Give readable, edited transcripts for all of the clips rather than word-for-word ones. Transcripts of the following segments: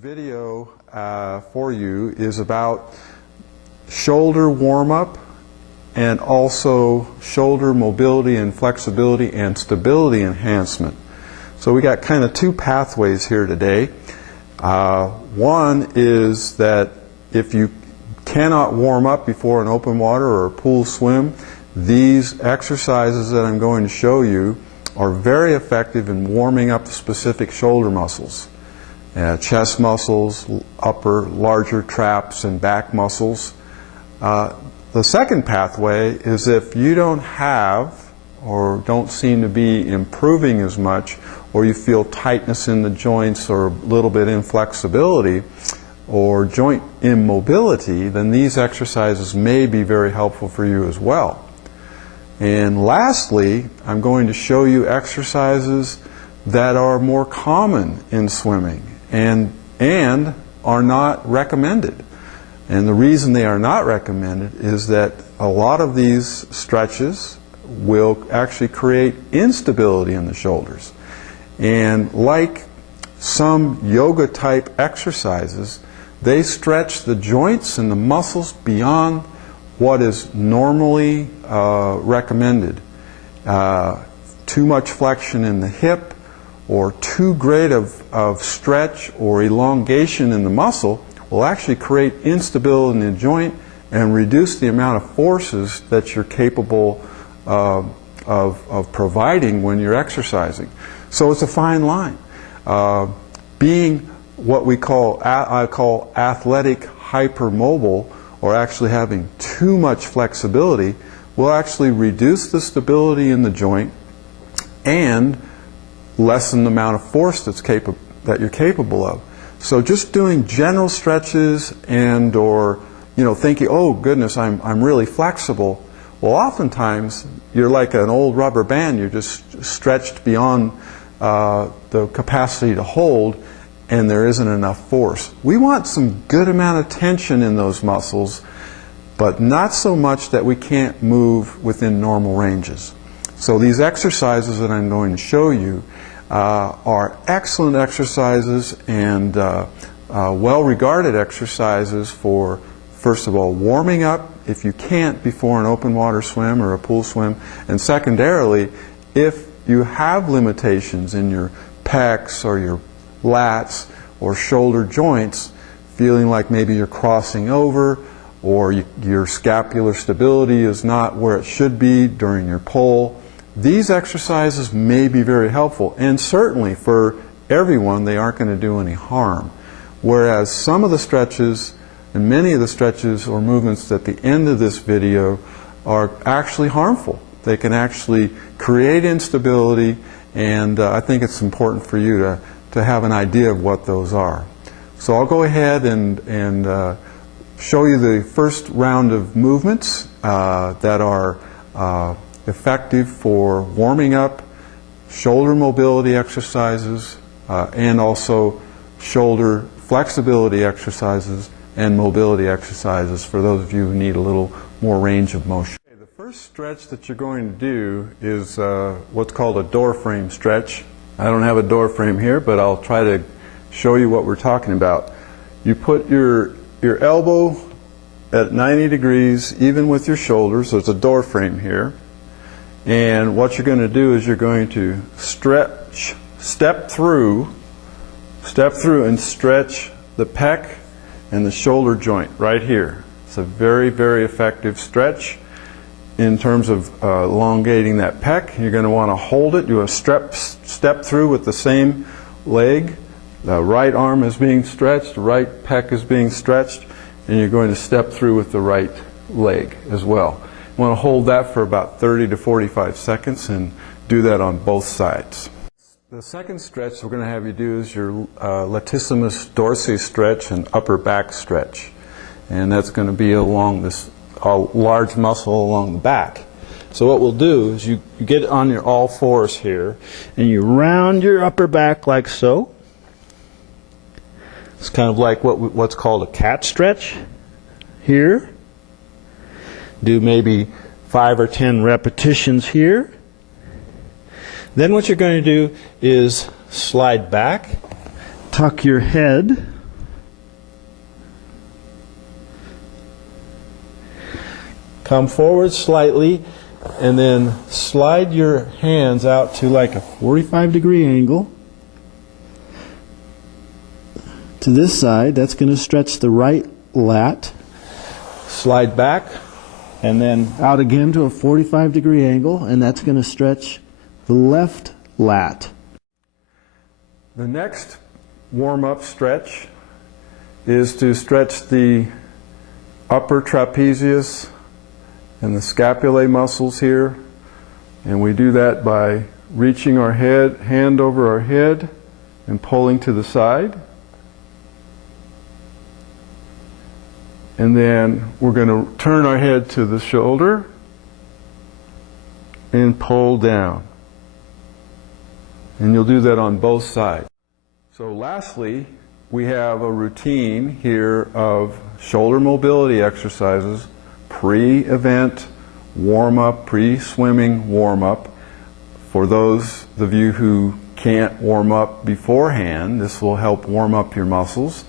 video for you is about shoulder warm-up and also shoulder mobility and flexibility and stability enhancement. So we got kind of two pathways here today. One is that if you cannot warm up before an open water or a pool swim, these exercises that I'm going to show you are very effective in warming up the specific shoulder muscles. Chest muscles, upper, larger traps, and back muscles. The second pathway is if you don't have or don't seem to be improving as much, or you feel tightness in the joints or a little bit inflexibility or joint immobility, then these exercises may be very helpful for you as well. And lastly, I'm going to show you exercises that are more common in swimming and are not recommended. And the reason they are not recommended is that a lot of these stretches will actually create instability in the shoulders. And like some yoga type exercises, they stretch the joints and the muscles beyond what is normally recommended. Too much flexion in the hip or too great of stretch or elongation in the muscle will actually create instability in the joint and reduce the amount of forces that you're capable of providing when you're exercising. So it's a fine line. Being what we call, I call athletic hypermobile, or actually having too much flexibility, will actually reduce the stability in the joint and lessen the amount of force that you're capable of. So just doing general stretches and or thinking, oh goodness, I'm really flexible. Well, oftentimes you're like an old rubber band. You're just stretched beyond the capacity to hold, and there isn't enough force. We want some good amount of tension in those muscles, but not so much that we can't move within normal ranges. So these exercises that I'm going to show you are excellent exercises and well-regarded exercises for, first of all, warming up if you can't before an open water swim or a pool swim, and secondarily, if you have limitations in your pecs or your lats or shoulder joints, feeling like maybe you're crossing over or your scapular stability is not where it should be during your pull, these exercises may be very helpful, and certainly for everyone they aren't going to do any harm. Whereas some of the stretches and many of the stretches or movements at the end of this video are actually harmful. They can actually create instability, and I think it's important for you to have an idea of what those are. So I'll go ahead and show you the first round of movements that are effective for warming up, shoulder mobility exercises, and also shoulder flexibility exercises and mobility exercises for those of you who need a little more range of motion. The first stretch that you're going to do is what's called a door frame stretch. I don't have a door frame here, but I'll try to show you what we're talking about. You put your elbow at 90 degrees even with your shoulders. There's a door frame here. And what you're going to do is you're going to step through and stretch the pec and the shoulder joint right here. It's a very, very effective stretch in terms of elongating that pec. You're going to want to hold it. You want to step through with the same leg. The right arm is being stretched, the right pec is being stretched, and you're going to step through with the right leg as well. You want to hold that for about 30 to 45 seconds and do that on both sides. The second stretch we're going to have you do is your latissimus dorsi stretch and upper back stretch. And that's going to be along this large muscle along the back. So what we'll do is you get on your all fours here and you round your upper back like so. It's kind of like what's called a cat stretch here. Do maybe 5 or 10 repetitions here. Then what you're going to do is slide back, tuck your head come forward slightly, and then slide your hands out to like a 45-degree angle to this side. That's going to stretch the right lat. Slide back and then out again to a 45-degree angle, and that's going to stretch the left lat. The next warm-up stretch is to stretch the upper trapezius and the scapulae muscles here, and we do that by reaching our hand over our head and pulling to the side. And then we're going to turn our head to the shoulder and pull down. And you'll do that on both sides. So lastly, we have a routine here of shoulder mobility exercises, pre-event warm-up, pre-swimming warm-up. For those of you who can't warm up beforehand, this will help warm up your muscles.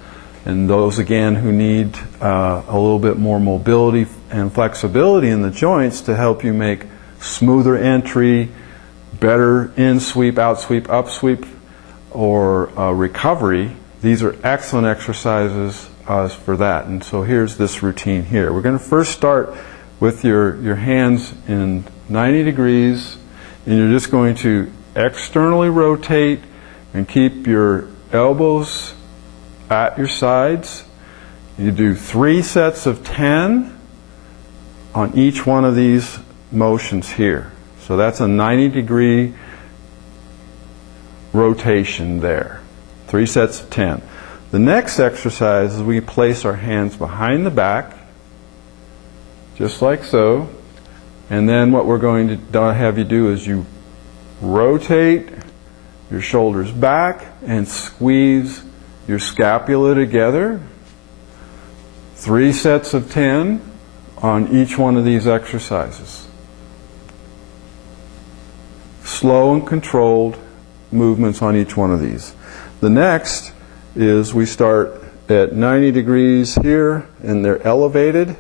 And those, again, who need a little bit more mobility and flexibility in the joints to help you make smoother entry, better in-sweep, out-sweep, up-sweep, or recovery, these are excellent exercises for that. And so here's this routine here. We're going to first start with your hands in 90 degrees, and you're just going to externally rotate and keep your elbows at your sides. You do 3 sets of 10 on each one of these motions here. So that's a 90-degree rotation there. 3 sets of 10. The next exercise is we place our hands behind the back, just like so. And then what we're going to have you do is you rotate your shoulders back and squeeze your scapula together. 3 sets of 10 on each one of these exercises. Slow and controlled movements on each one of these. The next is we start at 90 degrees here, and they're elevated.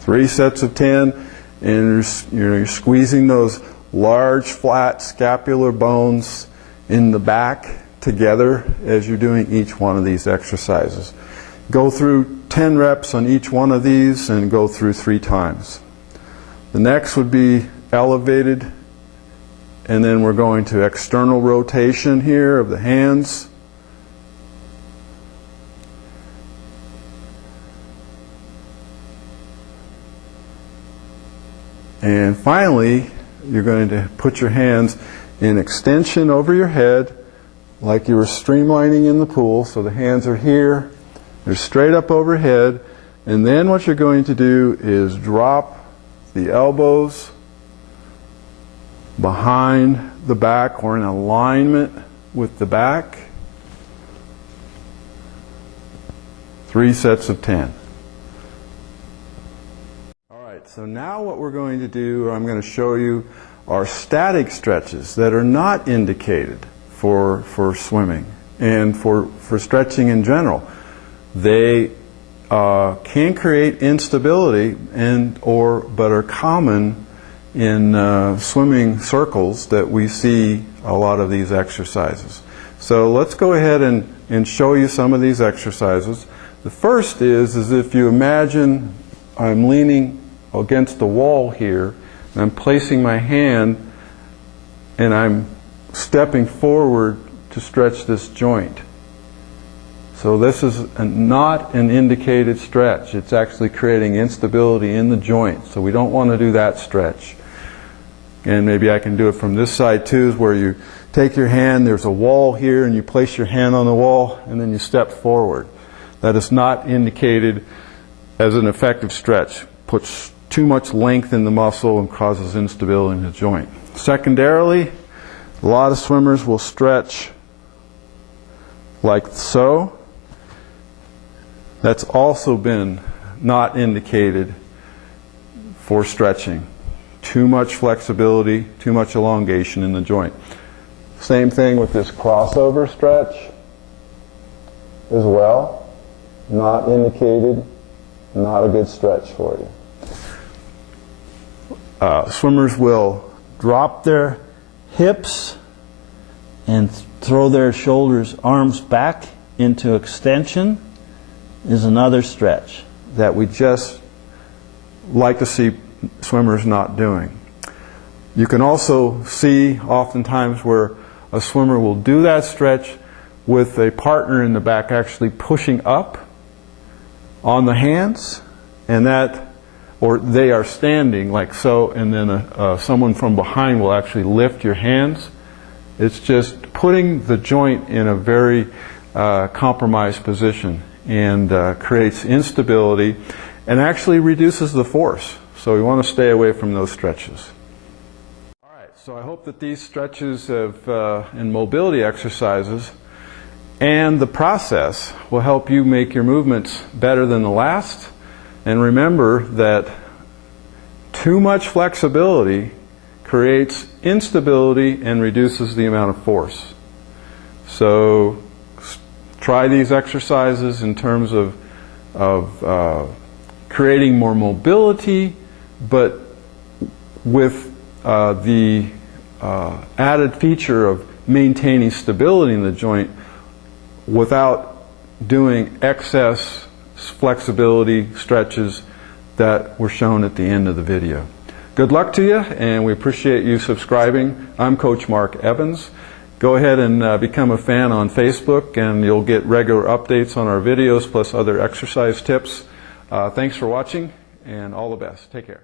3 sets of 10, and you're squeezing those large flat scapular bones in the back together as you're doing each one of these exercises. Go through 10 reps on each one of these and go through 3 times. The next would be elevated, and then we're going to external rotation here of the hands. And finally, you're going to put your hands in extension over your head like you were streamlining in the pool. So the hands are here, they're straight up overhead, and then what you're going to do is drop the elbows behind the back or in alignment with the back. 3 sets of 10. Alright, so now what we're going to do, I'm going to show you, are static stretches that are not indicated for swimming and for stretching in general. They can create instability but are common in swimming circles that we see a lot of these exercises. So let's go ahead and show you some of these exercises. The first is if you imagine I'm leaning against the wall here, and I'm placing my hand and I'm stepping forward to stretch this joint. So this is not an indicated stretch. It's actually creating instability in the joint. So we don't want to do that stretch. And maybe I can do it from this side too, is where you take your hand, there's a wall here, and you place your hand on the wall, and then you step forward. That is not indicated as an effective stretch. Puts too much length in the muscle and causes instability in the joint. Secondarily, a lot of swimmers will stretch like so. That's also been not indicated for stretching. Too much flexibility, too much elongation in the joint. Same thing with this crossover stretch as well. Not indicated not a good stretch for you. Swimmers will Drop their hips and throw their shoulders, arms back into extension is another stretch that we just like to see swimmers not doing. You can also see oftentimes where a swimmer will do that stretch with a partner in the back actually pushing up on the hands, and that, or they are standing like so, and then someone from behind will actually lift your hands. It's just putting the joint in a very compromised position, and creates instability and actually reduces the force. So we want to stay away from those stretches. All right, so I hope that these stretches and mobility exercises and the process will help you make your movements better than the last. And remember that too much flexibility creates instability and reduces the amount of force. So try these exercises in terms of creating more mobility, but with the added feature of maintaining stability in the joint without doing excess flexibility stretches that were shown at the end of the video. Good luck to you, and we appreciate you subscribing. I'm Coach Mark Evans. Go ahead and become a fan on Facebook, and you'll get regular updates on our videos plus other exercise tips. Thanks for watching, and all the best. Take care.